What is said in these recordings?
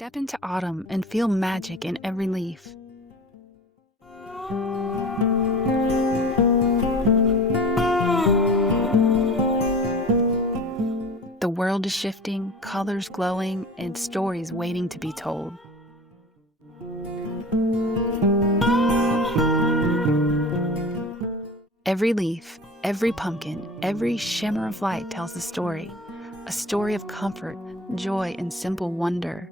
Step into autumn and feel magic in every leaf. The world is shifting, colors glowing, and stories waiting to be told. Every leaf, every pumpkin, every shimmer of light tells a story of comfort, joy, and simple wonder.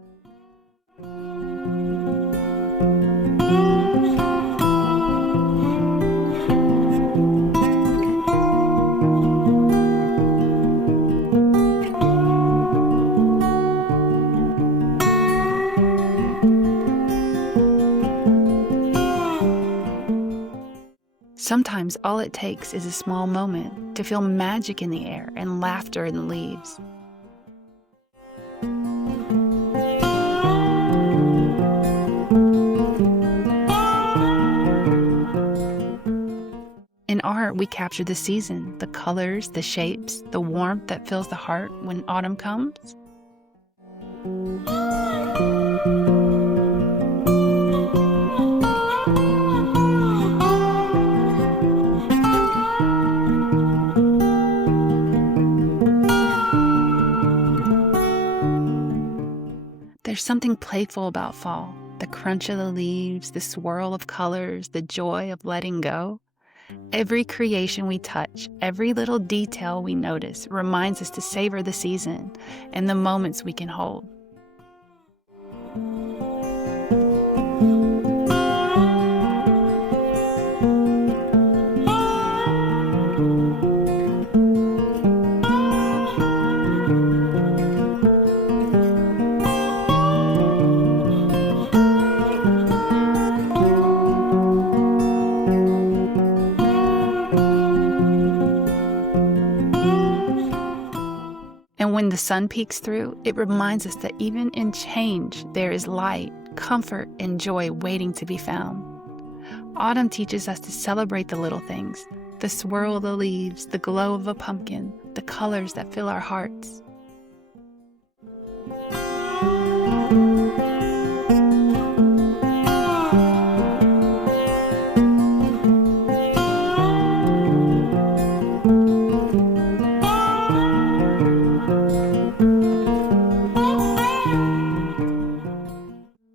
Sometimes all it takes is a small moment to feel magic in the air and laughter in the leaves. In art, we capture the season, the colors, the shapes, the warmth that fills the heart when autumn comes. There's something playful about fall, the crunch of the leaves, the swirl of colors, the joy of letting go. Every creation we touch, every little detail we notice reminds us to savor the season and the moments we can hold. And when the sun peeks through, it reminds us that even in change, there is light, comfort, and joy waiting to be found. Autumn teaches us to celebrate the little things, the swirl of the leaves, the glow of a pumpkin, the colors that fill our hearts.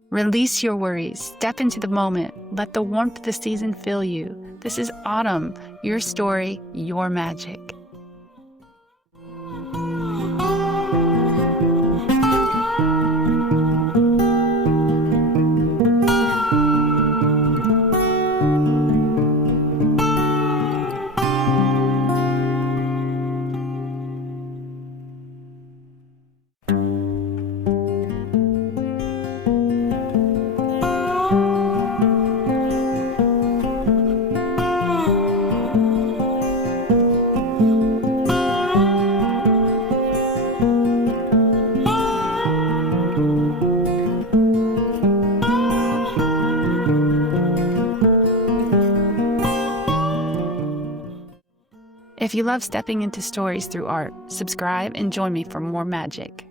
Release your worries, step into the moment, let the warmth of the season fill you. This is autumn, your story, your magic. If you love stepping into stories through art, subscribe and join me for more magic.